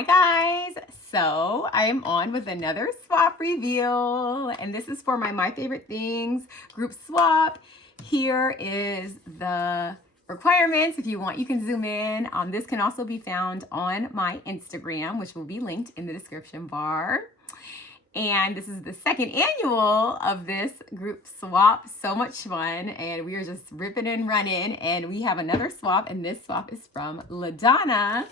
Hi guys, so I am on with another swap reveal, and this is for my favorite things group swap. Here is the requirements. If you want, you can zoom in. This can also be found on my Instagram, which will be linked in the description bar. And this is the second annual of this group swap. So much fun, and we are just ripping and running. And we have another swap, and this swap is from Donna.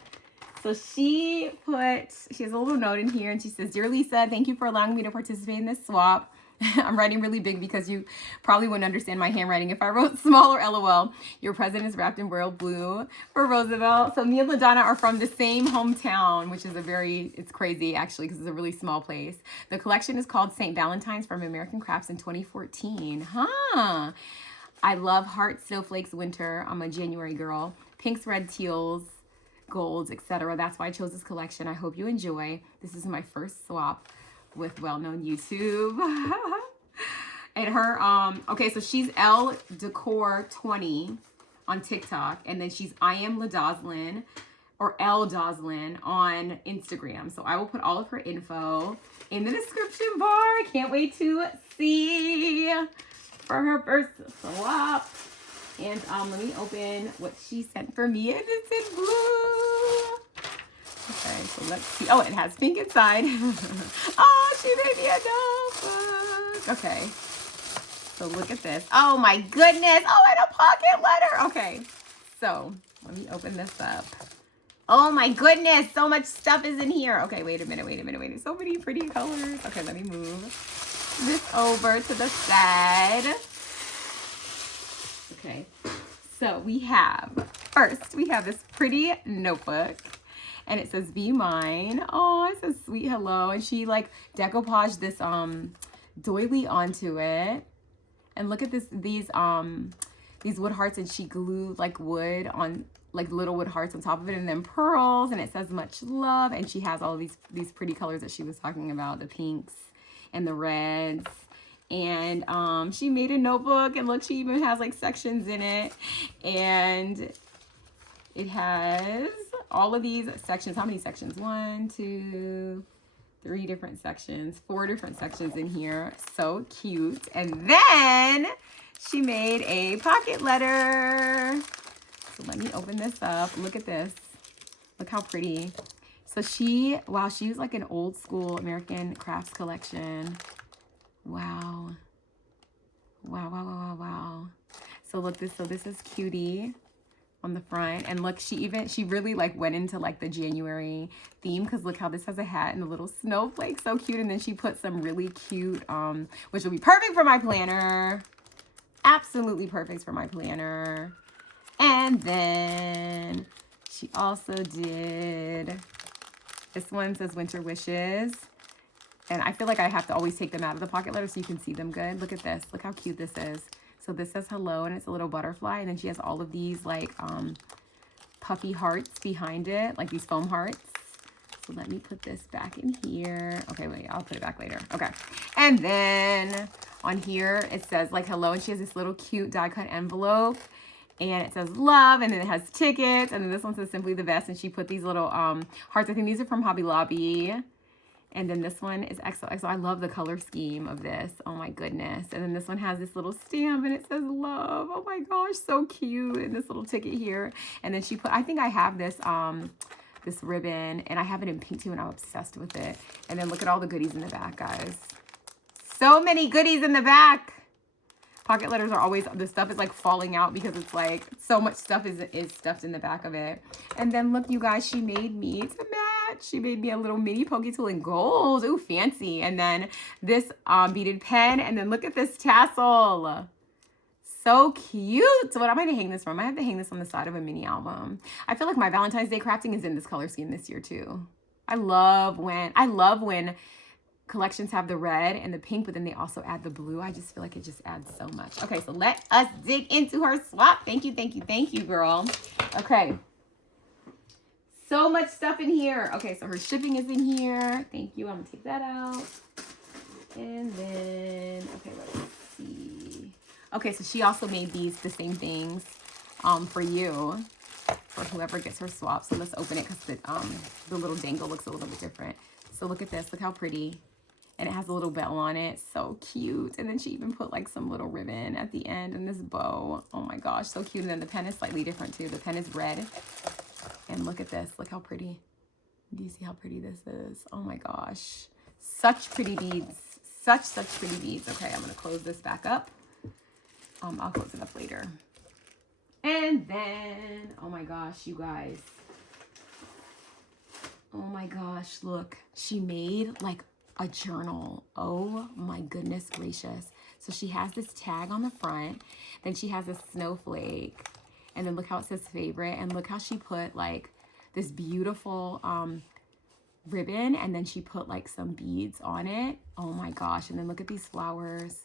So she has a little note in here, and she says, "Dear Lisa, thank you for allowing me to participate in this swap." I'm writing really big because you probably wouldn't understand my handwriting if I wrote small or LOL. Your present is wrapped in royal blue for Roosevelt. So me and Donna are from the same hometown, which is it's crazy actually because it's a really small place. The collection is called St. Valentine's from American Crafts in 2014. I love heart, snowflakes, winter. I'm a January girl. Pinks, red, teals, golds, etc. That's why I chose this collection. I hope you enjoy. This is my first swap with well-known YouTube. And her okay, so she's L Decor 20 on TikTok, and then she's I am LaDoslin or L Doslin on Instagram. So I will put all of her info in the description bar. I can't wait to see for her first swap. And let me open what she sent for me, and it's in blue. Okay, so let's see. Oh, it has pink inside. Oh, she made me a notebook. Okay, so look at this. Oh my goodness. Oh, and a pocket letter. Okay, so let me open this up. Oh my goodness, so much stuff is in here. Okay, wait a minute. So many pretty colors. Okay, let me move this over to the side. Okay, so we have this pretty notebook, and it says "Be Mine." Oh, it says "Sweet Hello," and she like decoupaged this doily onto it. And look at these wood hearts, and she glued like wood on like little wood hearts on top of it, and then pearls, and it says "Much Love." And she has all these pretty colors that she was talking about, the pinks and the reds. And she made a notebook, and look, she even has like sections in it, and it has all of these sections. How many sections? 1, 2, 3 different sections, 4 different sections in here. So cute. And then she made a pocket letter. So let me open this up. Look at this. Look how pretty. So she used like an old school American Crafts collection. Wow. So look, this is Cutie on the front, and look, she really like went into like the January theme, because look how this has a hat and a little snowflake, so cute. And then she put some really cute which will be perfect for my planner, absolutely perfect for my planner. And then she also did this one, says Winter Wishes. And I feel like I have to always take them out of the pocket letter so you can see them good. Look at this. Look how cute this is. So this says hello, and it's a little butterfly. And then she has all of these like puffy hearts behind it, like these foam hearts. So let me put this back in here. Okay, wait, I'll put it back later. Okay. And then on here, it says like hello, and she has this little cute die cut envelope. And it says love, and then it has tickets. And then this one says Simply the Best. And she put these little hearts. I think these are from Hobby Lobby. And then this one is XOXO. I love the color scheme of this. Oh my goodness. And then this one has this little stamp, and it says love. Oh my gosh, so cute. And this little ticket here. And then she put, I think I have this this ribbon, and I have it in pink too, and I'm obsessed with it. And then look at all the goodies in the back, guys. So many goodies in the back. Pocket letters are always, the stuff is like falling out because it's like so much stuff is stuffed in the back of it. And then look, you guys, she made me to match. She made me a little mini pokey tool in gold. Ooh, fancy. And then this beaded pen. And then look at this tassel. So cute. So what am I going to hang this from? I have to hang this on the side of a mini album. I feel like my Valentine's Day crafting is in this color scheme this year too. I love when collections have the red and the pink, but then they also add the blue. I just feel like it just adds so much. Okay, so let us dig into her swap. Thank you, girl. Okay. So much stuff in here. Okay, so her shipping is in here. Thank you. I'm gonna take that out. And then, okay, let's see. Okay, so she also made the same things for you. for whoever gets her swap. So let's open it because the little dangle looks a little bit different. So look at this. Look how pretty. And it has a little bell on it. So cute. And then she even put like some little ribbon at the end and this bow. Oh my gosh, so cute. And then the pen is slightly different too. The pen is red. And look at this. Look how pretty. Do you see how pretty this is? Oh my gosh. Such pretty beads. Such pretty beads. Okay, I'm going to close this back up. I'll close it up later. And then, oh my gosh, you guys. Oh my gosh, look. She made like a journal. Oh my goodness gracious. So she has this tag on the front. Then she has a snowflake. And then look how it says favorite. And look how she put like this beautiful ribbon. And then she put like some beads on it. Oh my gosh. And then look at these flowers.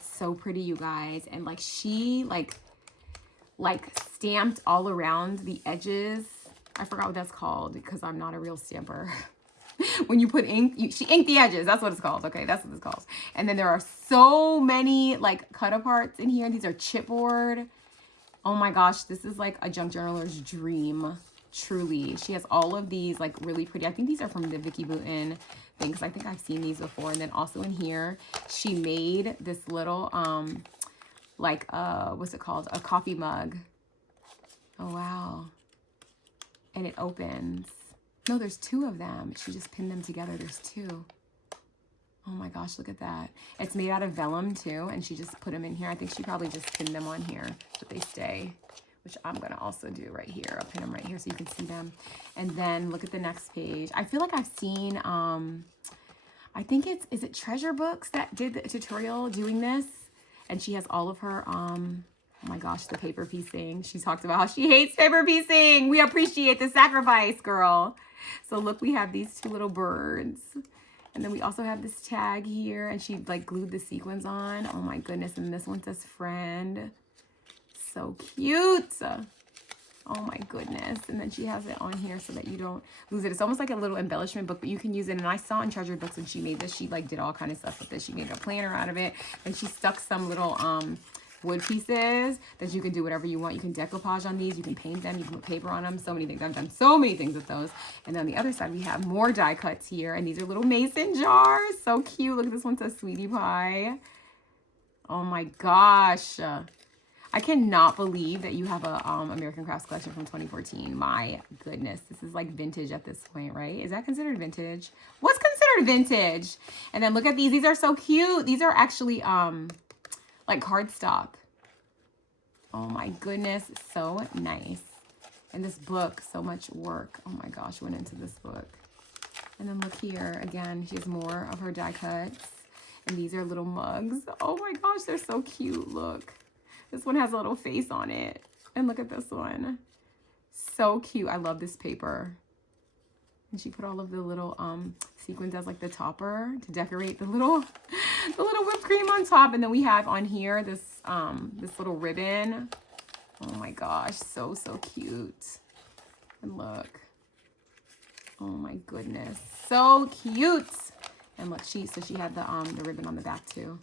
So pretty, you guys. And like she like stamped all around the edges. I forgot what that's called because I'm not a real stamper. When you put ink, she inked the edges. That's what it's called. Okay, that's what it's called. And then there are so many like cut aparts in here. These are chipboard. Oh my gosh, this is like a junk journaler's dream. Truly. She has all of these like really pretty. I think these are from the Vicky Boutin thing because I think I've seen these before. And then also in here, she made this little like what's it called? A coffee mug. Oh wow. And it opens. No, there's two of them. She just pinned them together. There's two. Oh my gosh, look at that. It's made out of vellum too, and she just put them in here. I think she probably just pinned them on here, but they stay, which I'm gonna also do right here. I'll pin them right here so you can see them. And then look at the next page. I feel like I've seen, I think is it Treasure Books that did the tutorial doing this? And she has all of her, oh my gosh, the paper piecing. She talked about how she hates paper piecing. We appreciate the sacrifice, girl. So look, we have these two little birds. And then we also have this tag here. And she like glued the sequins on. Oh my goodness. And this one says friend. So cute. Oh my goodness. And then she has it on here so that you don't lose it. It's almost like a little embellishment book, but you can use it. And I saw in Treasure Books when she made this, she like did all kind of stuff with this. She made a planner out of it. And she stuck some little wood pieces that you can do whatever you want. You can decoupage on these. You can paint them. You can put paper on them. So many things. I've done so many things with those. And then on the other side, we have more die cuts here. And these are little mason jars. So cute. Look at this one says Sweetie Pie. Oh my gosh. I cannot believe that you have a American Crafts collection from 2014. My goodness. This is like vintage at this point, right? Is that considered vintage? What's considered vintage? And then look at these. These are so cute. These are actually like cardstock. Oh my goodness, so nice. And this book, so much work. Oh my gosh, went into this book. And then look here, again, she has more of her die cuts. And these are little mugs. Oh my gosh, they're so cute, look. This one has a little face on it. And look at this one. So cute, I love this paper. And she put all of the little sequins as like the topper to decorate the little whipped cream on top. And then we have on here this this little ribbon. Oh my gosh, so cute. And look. Oh my goodness, so cute. And look, she had the ribbon on the back too.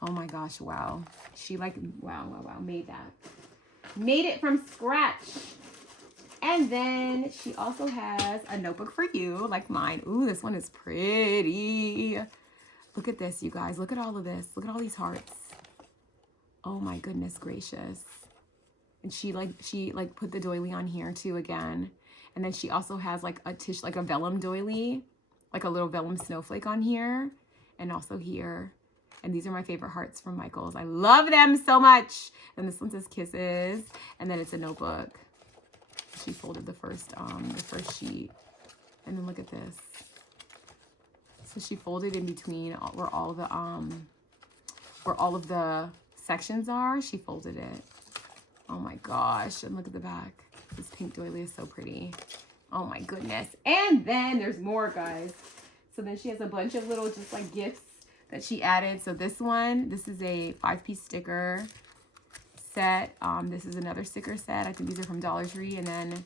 Oh my gosh, wow. She like wow, made that. Made it from scratch. And then she also has a notebook for you, like mine. Ooh, this one is pretty. Look at this, you guys. Look at all of this. Look at all these hearts. Oh my goodness gracious. And she put the doily on here too again. And then she also has like a tissue, like a vellum doily, like a little vellum snowflake on here, and also here. And these are my favorite hearts from Michaels. I love them so much. And this one says kisses, and then it's a notebook. She folded the first sheet. And then look at this. So she folded in between where all of the sections are. She folded it. Oh my gosh. And look at the back. This pink doily is so pretty. Oh my goodness. And then there's more, guys. So then she has a bunch of little just like gifts that she added. So this is a 5-piece sticker set. This is another sticker set. I think these are from Dollar Tree. And then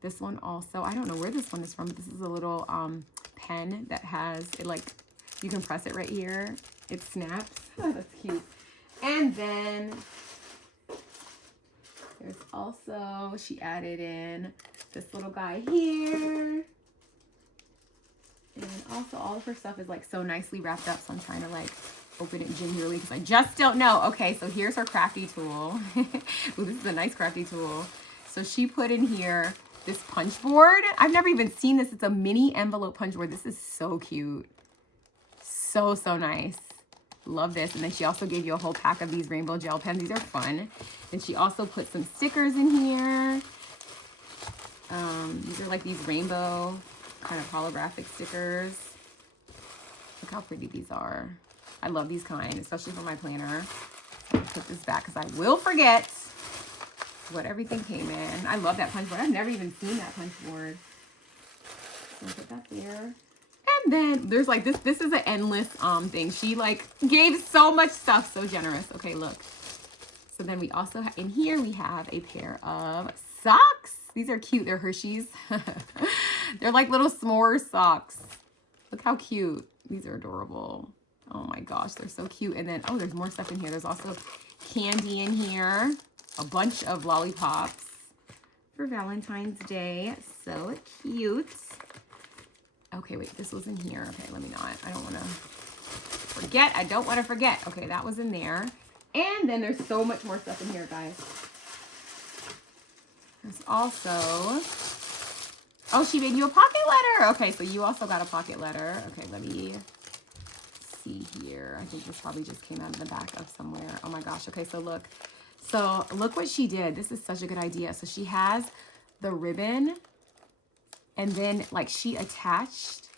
this one also, I don't know where this one is from. This is a little pen that has it, like you can press it right here. It snaps. Oh, that's cute. And then There's also, she added in this little guy here. And also all of her stuff is like so nicely wrapped up. So I'm trying to like open it gingerly because I just don't know. Okay, so here's her crafty tool. Ooh, this is a nice crafty tool. So she put in here this punch board. I've never even seen this. It's a mini envelope punch board. This is so cute. So, so nice. Love this. And then she also gave you a whole pack of these rainbow gel pens. These are fun. And she also put some stickers in here. These are like these rainbow kind of holographic stickers. Look how pretty these are. I love these kind, especially for my planner. I'm gonna put this back because I will forget what everything came in. I love that punch board. I've never even seen that punch board. So I'll put that there. And then there's like this is an endless thing. She like gave so much stuff, so generous. Okay, look. So then we also in here we have a pair of socks. These are cute. They're Hershey's. They're like little s'more socks. Look how cute. These are adorable. Oh my gosh, they're so cute. And then oh, there's more stuff in here. There's also candy in here. A bunch of lollipops for Valentine's Day. So cute. Okay, wait, this was in here. Okay, let me not. I don't want to forget. I don't want to forget. Okay, that was in there. And then there's so much more stuff in here, guys. There's also... Oh, she made you a pocket letter. Okay, so you also got a pocket letter. Okay, let me see here. I think this probably just came out of the back of somewhere. Oh my gosh. Okay, so look. So look what she did. This is such a good idea. So she has the ribbon and then like she attached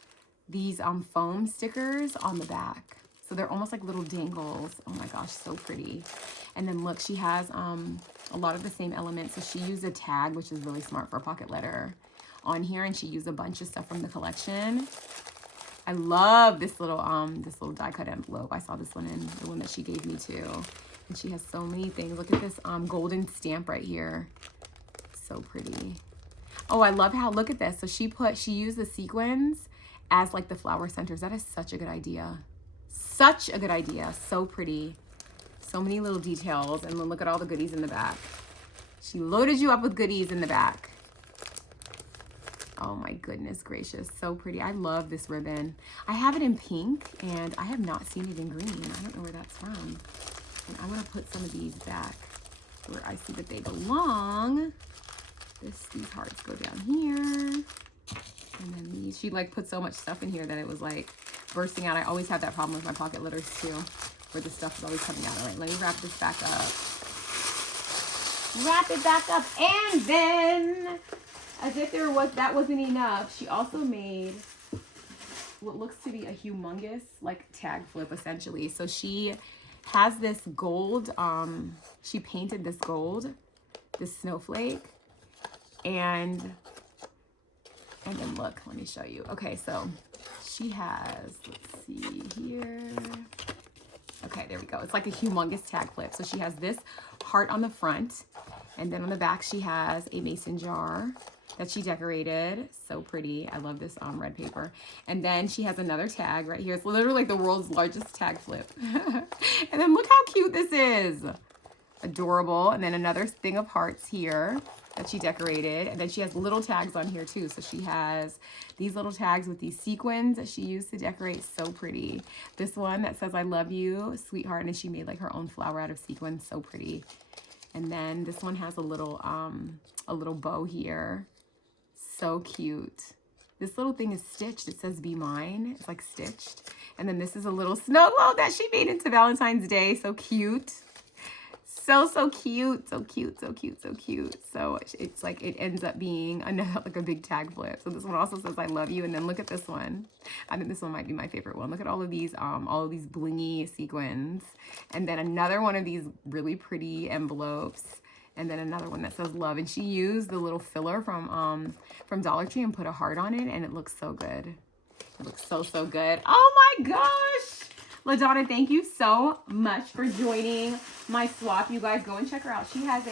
these foam stickers on the back. So they're almost like little dangles. Oh my gosh, so pretty. And then look, she has a lot of the same elements. So she used a tag, which is really smart for a pocket letter on here. And she used a bunch of stuff from the collection. I love this little die cut envelope. I saw this one in the one that she gave me too. And she has so many things. Look at this golden stamp right here. So pretty. Oh, I love how, look at this. So she used the sequins as like the flower centers. That is such a good idea. Such a good idea. So pretty. So many little details. And then look at all the goodies in the back. She loaded you up with goodies in the back. Oh my goodness gracious. So pretty. I love this ribbon. I have it in pink and I have not seen it in green. I don't know where that's from. And I'm going to put some of these back where I see that they belong. These hearts go down here. And then these, she like put so much stuff in here that it was like bursting out. I always have that problem with my pocket letters too, where the stuff is always coming out. All right, let me wrap this back up. Wrap it back up. And then, as if that wasn't enough, she also made what looks to be a humongous like tag flip essentially. So she has this gold, she painted this gold, this snowflake, and then look, let me show you. Okay, so she has, let's see here. Okay, there we go. It's like a humongous tag flip. So she has this heart on the front, and then on the back she has a mason jar that she decorated. So pretty. I love this red paper. And then she has another tag right here. It's literally like the world's largest tag flip. And then look how cute this is. Adorable. And then another thing of hearts here that she decorated. And then she has little tags on here too. So she has these little tags with these sequins that she used to decorate. So pretty. This one that says, "I love you, sweetheart." And she made like her own flower out of sequins. So pretty. And then this one has a little bow here. So cute. This little thing is stitched. It says "Be Mine." It's like stitched. And then this is a little snow globe that she made into Valentine's Day. So cute. So cute. So cute. So cute. So cute. So it's like it ends up being like a big tag flip. So this one also says "I love you." And then look at this one. I think this one might be my favorite one. Look at all of these blingy sequins. And then another one of these really pretty envelopes. And then another one that says "love." And she used the little filler from Dollar Tree and put a heart on it. And it looks so good. It looks so good. Oh my gosh. LaDonna, thank you so much for joining my swap. You guys go and check her out. She has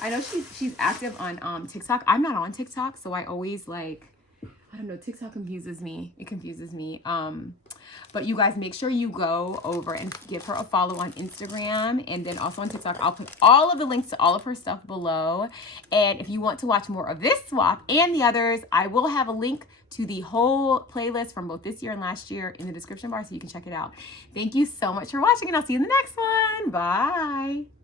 I know she's active on TikTok. I'm not on TikTok, so I always don't know, TikTok confuses me. It confuses me. But you guys, make sure you go over and give her a follow on Instagram and then also on TikTok. I'll put all of the links to all of her stuff below. And if you want to watch more of this swap and the others, I will have a link to the whole playlist from both this year and last year in the description bar so you can check it out. Thank you so much for watching, and I'll see you in the next one. Bye.